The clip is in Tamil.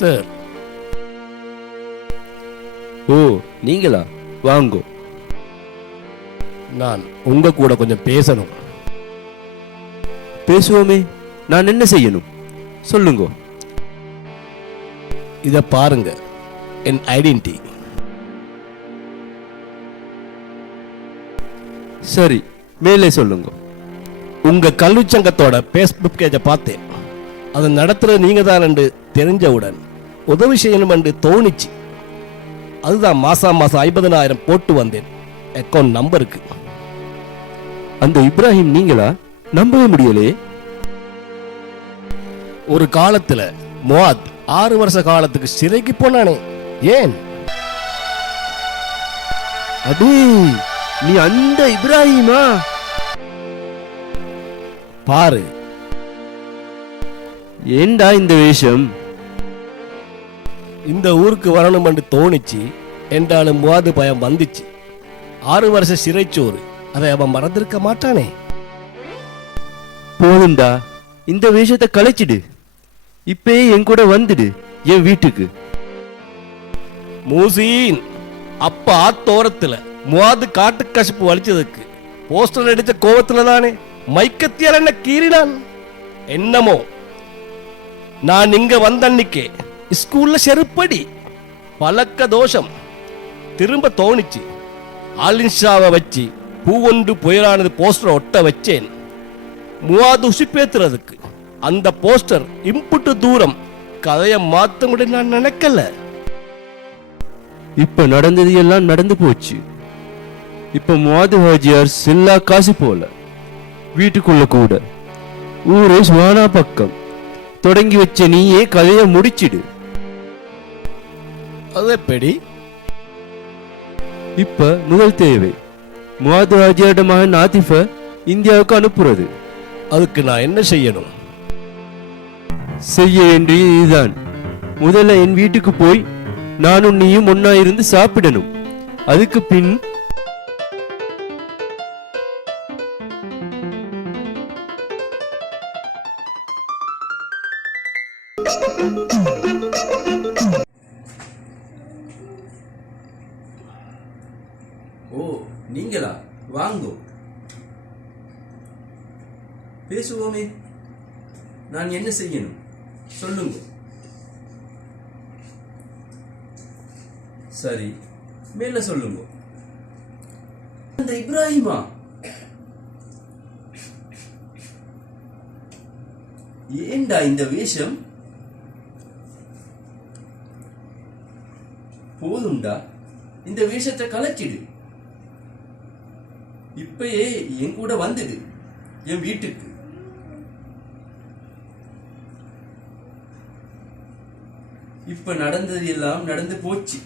சார். ஓ, நீங்களா? வாங்கோ. நான் உங்க கூட கொஞ்சம் பேசணும். பேசுவோமே. நான் என்ன செய்யணும் சொல்லுங்க. இத பாருங்க, என் ஐடென்டிட்டி. சரி, மேலே சொல்லுங்க. உங்க கல்விச்சங்கத்தோட பேஸ்புக் பேஜை பார்த்தேன். அதை நடத்துறது நீங்க தான் என்று தெரிஞ்சவுடன் உதவி செய்யணும் என்று தோணிச்சு. அதுதான் மாசம் 50,000 போட்டு வந்தேன் அக்கௌண்ட் நம்பருக்கு. அந்த இப்ராஹிம் நீங்களா? நம்பவே முடியலே. ஒரு காலத்துல முஆத் 6 வருஷ காலத்துக்கு சிறைக்கு போனானே, ஏன்? அடே, நீ அந்த இப்ராஹிமா? பாரு. ஏண்டா இந்த வேஷம்? இந்த ஊருக்கு வரணும் என்று தோணிச்சு என்றாலும் முஆது பயம் வந்துச்சு. 6 வருஷ சிறைச்சோறு, அதை அவன் மறந்திருக்க மாட்டானே. போதும்டா, இந்த வேஷத்தை கலைச்சிடு. இப்பயே என் கூட வந்துடு என் வீட்டுக்கு. மூசீன், அப்ப ஆத்தோரத்துல முஆது காட்டு கசப்பு வலிச்சதுக்கு போஸ்டர் அடிச்ச கோவத்துல தானே மைக்கத்தியால் என்ன கீறினான். என்னமோ நான் இங்க வந்த அன்னைக்கே ஸ்கூல்ல செருப்படி பழக்க தோஷம் திரும்ப தோணிச்சு. ஆலின்ஷாவை வச்சு பூவொன்று புயலானது போஸ்டர் ஒட்ட வச்சேன். முஆது உசிப்பேத்துறதுக்கு அந்த போஸ்டர் இம்புட்டு தூரம் கதையை மாத்த முடியும் நான் நினைக்கல. இப்ப நடந்தது எல்லாம் நடந்து போச்சு. இப்ப முஆது ஹாஜியார் செல்லா காசு போல வீட்டுக்குள்ள கூட ஊரே சுவானா பக்கம் தொடங்கி வச்ச நீயே கதையை முடிச்சிடு. அது எப்படி? இப்ப முதல் தேவை முஆது ஹாஜியாரோட மகன் ஆதிஃப இந்தியாவுக்கு அனுப்புறது. அதுக்கு நான் என்ன செய்யணும்? செய்ய வேண்டியது இதுதான். முதல்ல என் வீட்டுக்கு போய் நானும் நீயும் ஒன்னா இருந்து சாப்பிடணும். அதுக்கு பின் ஓ, நீங்களா? வாங்கோ, பேசுவோமே. நான் என்ன செய்யணும் சொல்லுங்க. சரி, மேல சொல்லுங்க. அந்த இப்ராஹிமா? ஏண்டா இந்த வேஷம்? போதும்டா, இந்த வேஷத்தை கலைச்சிடு. இப்பயே என் கூட வந்துடு என் வீட்டுக்கு. இப்ப நடந்தது எல்லாம் நடந்து போச்சு.